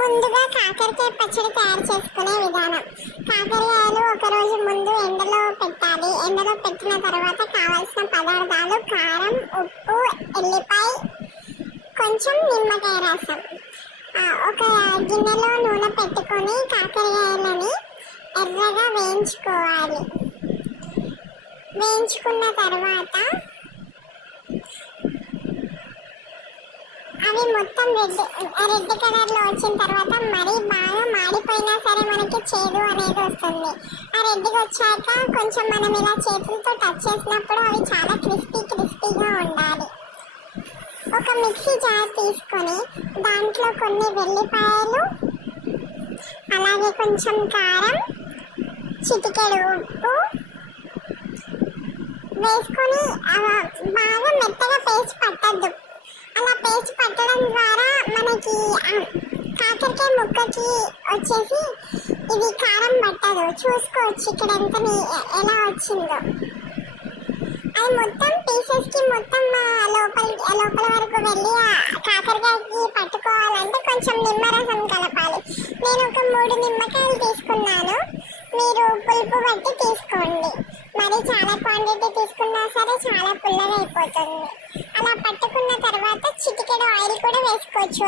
ముందుగా కాకరకాయ పచ్చడి తయారు చేసుకునే విధానం. కాకరకాయలు ఒక రోజు ముందు ఎండలో పెట్టాలి. ఎండలో పెట్టిన తర్వాత కావాల్సిన పదార్థాలు కారం, ఉప్పు, ఎల్లిపాయ, కొంచెం నిమ్మకాయ రసం. ఒక గిన్నెలో నూనె పెట్టుకొని కాకరకాయలని ఎర్రగా వేయించుకోవాలి. వేయించుకున్న తర్వాత అవి మొత్తం రెడ్ కలర్లో వచ్చిన తర్వాత మరీ బాగా మాడిపోయినా సరే మనకి చేదు అనేది వస్తుంది. ఆ రెడ్గా వచ్చాక కొంచెం మనం ఇలా చేతులతో టచ్ చేసినప్పుడు అవి చాలా క్రిస్పీగా ఉండాలి. ఒక మిక్సీ జార్ తీసుకొని దాంట్లో కొన్ని వెల్లిపాయలు, అలాగే కొంచెం కారం, చిటికెడు ఉప్పు వేసుకొని బాగా మెత్తగా పేస్ట్ పట్టద్దు. అలా పేస్ట్ పట్టడం ద్వారా మనకి కాకరకాయ ముక్కకి వచ్చేసి ఇది కారం పట్టదు. చూసుకోవచ్చు ఇక్కడ ఎలా వచ్చిందో. అది మొత్తం పీసెస్కి మొత్తం లోపల వరకు వెళ్ళి కాకరకాయకి పట్టుకోవాలంటే కొంచెం నిమ్మరసం కలపాలి. నేను ఒక 3 నిమ్మకాయలు తీసుకున్నాను. మీరు పులుపు బట్టి తీసుకోండి. మరి చాలా క్వాంటిటీ తీసుకున్నా సరే చాలా పుల్లగా అయిపోతుంది. అలా పట్టుకున్న తర్వాత చిటికెడు ఆయిల్ కూడా వేసుకోవచ్చు.